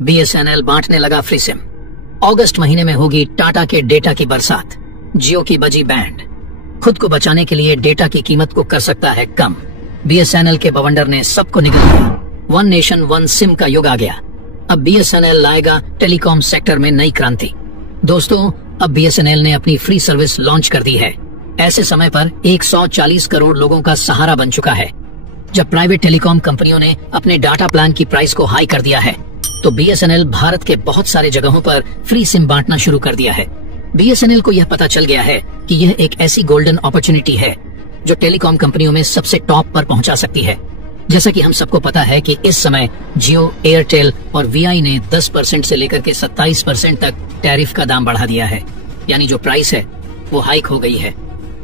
BSNL बांटने लगा free SIM. अगस्त महीने में होगी टाटा के डेटा की बरसात। जियो की बजी बैंड। खुद को बचाने के लिए डेटा की कीमत को कर सकता है कम। बीएसएनएल के बवंडर ने सबको निगल लिया। वन नेशन वन सिम का युग आ गया। अब बीएसएनएल लाएगा टेलीकॉम सेक्टर में नई क्रांति। दोस्तों, अब बीएसएनएल ने अपनी फ्री सर्विस लॉन्च कर दी है। ऐसे समय पर 140 करोड़ लोगों का सहारा बन चुका है। जब प्राइवेट टेलीकॉम कंपनियों ने अपने डाटा प्लान की प्राइस को हाई कर दिया है, तो बीएसएनएल भारत के बहुत सारे जगहों पर फ्री सिम बांटना शुरू कर दिया है। बीएसएनएल को यह पता चल गया है कि यह एक ऐसी गोल्डन अपॉर्चुनिटी है जो टेलीकॉम कंपनियों में सबसे टॉप पर पहुंचा सकती है। जैसा कि हम सबको पता है कि इस समय जियो, एयरटेल और वीआई ने 10% से लेकर के 27% तक टैरिफ का दाम बढ़ा दिया है। यानी जो प्राइस है वो हाइक हो गई है,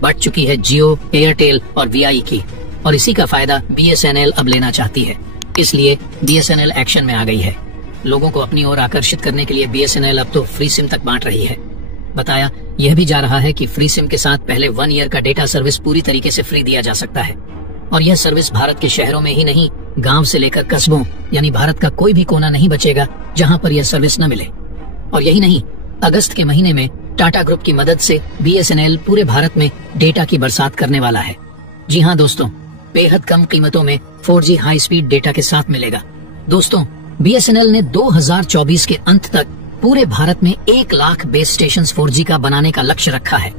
बढ़ चुकी है जियो, एयरटेल और वीआई की, और इसी का फायदा बीएसएनएल अब लेना चाहती है। इसलिए बीएसएनएल एक्शन में आ गई है। लोगों को अपनी ओर आकर्षित करने के लिए बीएसएनएल अब तो फ्री सिम तक बांट रही है। बताया यह भी जा रहा है कि फ्री सिम के साथ पहले 1 ईयर का डेटा सर्विस पूरी तरीके से फ्री दिया जा सकता है, और यह सर्विस भारत के शहरों में ही नहीं, गांव से लेकर कस्बों, यानी भारत का कोई भी कोना नहीं बचेगा जहां पर यह सर्विस न मिले। और यही नहीं, अगस्त के महीने में टाटा ग्रुप की मदद से बीएसएनएल पूरे भारत में डेटा की बरसात करने वाला है। जी हाँ दोस्तों, बेहद कम कीमतों में 4G हाई स्पीड डेटा के साथ मिलेगा। दोस्तों, बीएसएनएल ने 2024 के अंत तक पूरे भारत में 1 लाख बेस स्टेशन 4G का बनाने का लक्ष्य रखा है।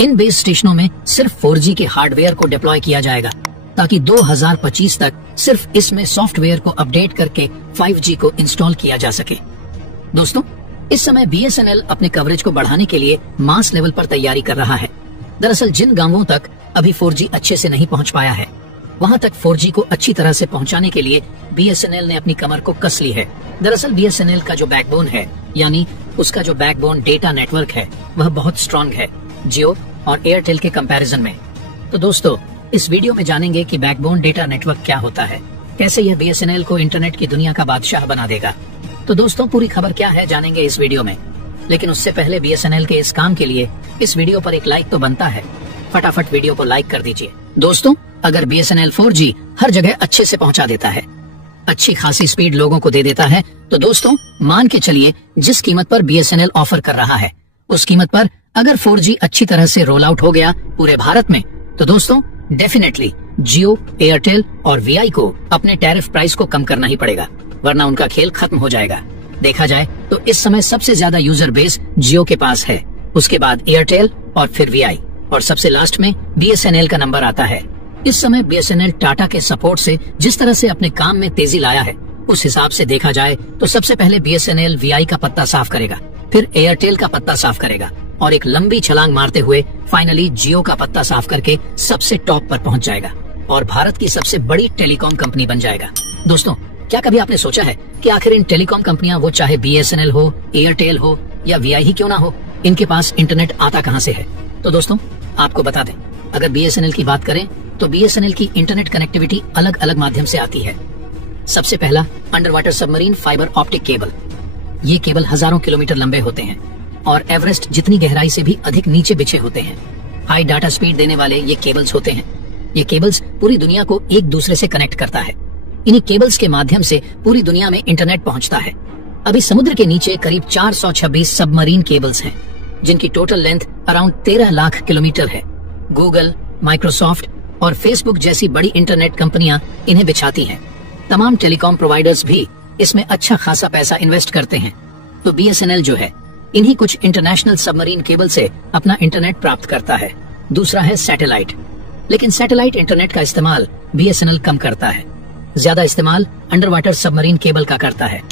इन बेस स्टेशनों में सिर्फ 4G के हार्डवेयर को डिप्लॉय किया जाएगा, ताकि 2025 तक सिर्फ इसमें सॉफ्टवेयर को अपडेट करके 5G को इंस्टॉल किया जा सके। दोस्तों, इस समय बीएसएनएल अपने कवरेज को बढ़ाने के लिए मास लेवल पर तैयारी कर रहा है। दरअसल जिन गांवों तक अभी 4G अच्छे से नहीं पहुंच पाया है, वहां तक 4G को अच्छी तरह से पहुंचाने के लिए बीएसएनएल ने अपनी कमर को कस ली है। दरअसल बीएसएनएल का जो बैकबोन है, यानी उसका जो बैकबोन डेटा नेटवर्क है, वह बहुत स्ट्रांग है जियो और एयरटेल के कंपैरिजन में। तो दोस्तों, इस वीडियो में जानेंगे कि बैकबोन डेटा नेटवर्क क्या होता है, कैसे यह बीएसएनएल को इंटरनेट की दुनिया का बादशाह बना देगा। तो दोस्तों, पूरी खबर क्या है जानेंगे इस वीडियो में। लेकिन उससे पहले बीएसएनएल के इस काम के लिए इस वीडियो पर एक लाइक तो बनता है। फटाफट वीडियो को लाइक कर दीजिए। दोस्तों, अगर बीएसएनएल 4G हर जगह अच्छे से पहुंचा देता है, अच्छी खासी स्पीड लोगों को दे देता है, तो दोस्तों मान के चलिए जिस कीमत पर बीएसएनएल ऑफर कर रहा है, उस कीमत पर अगर 4G अच्छी तरह से रोल आउट हो गया पूरे भारत में, तो दोस्तों डेफिनेटली जियो, एयरटेल और वीआई को अपने टैरिफ प्राइस को कम करना ही पड़ेगा, वरना उनका खेल खत्म हो जाएगा। देखा जाए तो इस समय सबसे ज्यादा यूजर बेस जियो के पास है, उसके बाद एयरटेल और फिर वीआई, और सबसे लास्ट में बीएसएनएल का नंबर आता है। इस समय बीएसएनएल टाटा के सपोर्ट से जिस तरह से अपने काम में तेजी लाया है, उस हिसाब से देखा जाए तो सबसे पहले बीएसएनएल वीआई का पत्ता साफ करेगा, फिर एयरटेल का पत्ता साफ करेगा, और एक लंबी छलांग मारते हुए फाइनली जियो का पत्ता साफ करके सबसे टॉप पर पहुंच जाएगा और भारत की सबसे बड़ी टेलीकॉम कंपनी बन जाएगा। दोस्तों, क्या कभी आपने सोचा है कि आखिर इन टेलीकॉम कंपनियां, वो चाहे बीएसएनएल हो, एयरटेल हो या वीआई ही क्यों ना हो, इनके पास इंटरनेट आता कहां से है? तो दोस्तों आपको बता दें, अगर बीएसएनएल की बात करें तो बीएसएनएल की इंटरनेट कनेक्टिविटी अलग अलग माध्यम से आती है। सबसे पहला under water submarine fibre optic cable. ये केबल हजारों किलोमीटर लंबे होते हैं और एवरेस्ट जितनी गहराई से भी अधिक नीचे बिछे होते हैं। हाई डाटा स्पीड देने वाले ये केबल्स होते हैं। ये केबल्स पूरी दुनिया को एक दूसरे से कनेक्ट करता है। इन्हीं केबल्स के माध्यम से पूरी दुनिया में इंटरनेट पहुंचता है। अभी समुद्र के नीचे करीब 426 सबमरीन केबल्स हैं, जिनकी total length around 13 lakh kilometre है। गूगल, माइक्रोसॉफ्ट और फेसबुक जैसी बड़ी इंटरनेट कंपनियां इन्हें बिछाती हैं। तमाम टेलीकॉम प्रोवाइडर्स भी इसमें अच्छा खासा पैसा इन्वेस्ट करते हैं। तो बीएसएनएल जो है, इन्हीं कुछ इंटरनेशनल सबमरीन केबल से अपना इंटरनेट प्राप्त करता है। दूसरा है सैटेलाइट। लेकिन सैटेलाइट इंटरनेट का इस्तेमाल बीएसएनएल कम करता है। ज्यादा इस्तेमाल अंडर वाटर सबमरीन केबल का करता है,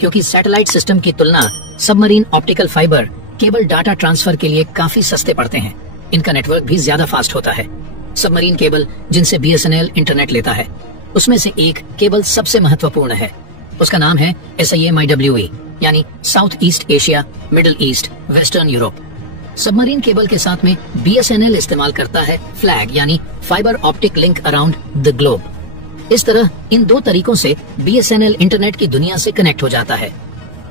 क्योंकि सैटेलाइट सिस्टम की तुलना submarine optical fibre cable data transfer के लिए काफी सस्ते पड़ते हैं। इनका नेटवर्क भी ज्यादा फास्ट होता है। सबमरीन केबल जिनसे बीएसएनएल इंटरनेट लेता है, उसमें से एक केबल सबसे महत्वपूर्ण है। उसका नाम है SIAMIWE, यानी south east Asia, middle east, western Europe. Submarine cable के साथ में बीएसएनएल इस्तेमाल करता है फ्लैग, यानी fibre optic link around the globe. इस तरह इन दो तरीकों से बीएसएनएल इंटरनेट की दुनिया से कनेक्ट हो जाता है।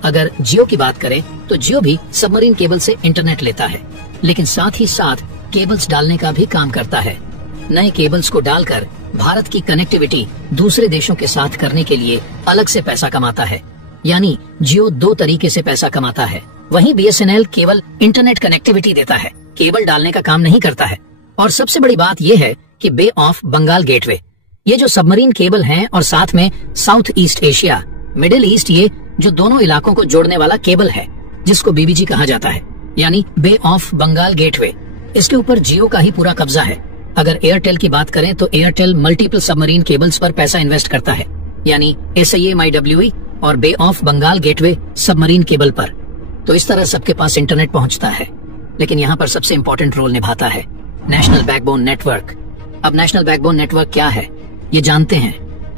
अगर जियो की बात करें तो जियो भी सबमरीन केबल से इंटरनेट लेता है, लेकिन साथ ही साथ केबल्स डालने का भी काम करता है। नए केबल्स को डालकर भारत की कनेक्टिविटी दूसरे देशों के साथ करने के लिए अलग से पैसा कमाता है। यानी जियो दो तरीके से पैसा कमाता है। वहीं बीएसएनएल केवल इंटरनेट कनेक्टिविटी देता है, केबल डालने का काम नहीं करता है। और सबसे बड़ी बात यह है कि बे ऑफ बंगाल गेटवे, ये जो सबमरीन केबल हैं और साथ में south east Asia, middle east, ये जो दोनों इलाकों को जोड़ने वाला केबल है जिसको बीबीजी कहा जाता है, यानी बे ऑफ बंगाल गेटवे, इसके ऊपर जियो का ही पूरा कब्जा है। अगर एयरटेल की बात करें तो एयरटेल मल्टीपल सबमरीन केबल्स पर पैसा इन्वेस्ट करता है, यानी SIA-MIWE और Bay of Bengal gateway submarine cable पर। तो इस तरह सबके पास इंटरनेट पहुंचता है। लेकिन यहाँ पर सबसे इंपॉर्टेंट रोल निभाता है नेशनल बैकबोन नेटवर्क। अब नेशनल बैकबोन नेटवर्क क्या है, ये जानते हैं।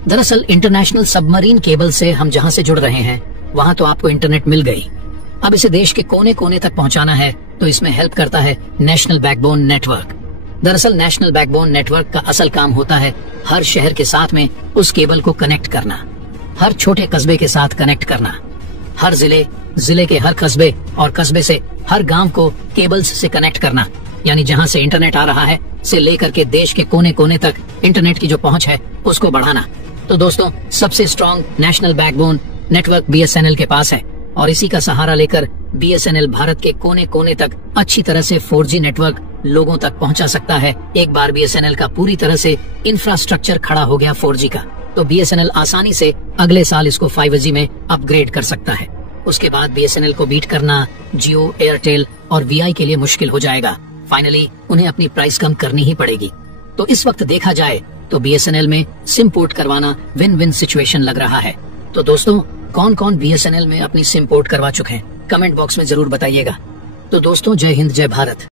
दरअसल इंटरनेशनल सबमरीन केबल से हम जहां से जुड़ रहे हैं वहां तो आपको इंटरनेट मिल गई। अब इसे देश के कोने कोने तक पहुंचाना है तो इसमें हेल्प करता है नेशनल बैकबोन नेटवर्क। दरअसल नेशनल बैकबोन नेटवर्क का असल काम होता है हर शहर के साथ में उस केबल को कनेक्ट करना, हर छोटे कस्बे के साथ कनेक्ट करना, हर जिले के हर कस्बे और कस्बे से हर गांव को केबल्स से कनेक्ट करना, यानी जहां से इंटरनेट आ रहा है से लेकर के देश के कोने कोने तक इंटरनेट की जो पहुंच है उसको बढ़ाना। तो दोस्तों, सबसे strong national backbone network BSNL के पास है और इसी का सहारा लेकर बीएसएनएल भारत के कोने कोने तक अच्छी तरह से 4G नेटवर्क लोगों तक पहुंचा सकता है। एक बार बीएसएनएल का पूरी तरह से इंफ्रास्ट्रक्चर खड़ा हो गया 4G का, तो बीएसएनएल आसानी से अगले साल इसको 5G में अपग्रेड कर सकता है। उसके बाद बीएसएनएल को बीट करना जियो, एयरटेल और वीआई के लिए मुश्किल हो जाएगा। फाइनली उन्हें अपनी प्राइस कम करनी ही पड़ेगी। तो इस वक्त देखा जाए तो बीएसएनएल में सिम पोर्ट करवाना विन विन सिचुएशन लग रहा है। तो दोस्तों, कौन कौन बीएसएनएल में अपनी सिम पोर्ट करवा चुके हैं, कमेंट बॉक्स में जरूर बताइएगा। तो दोस्तों, जय हिंद, जय भारत।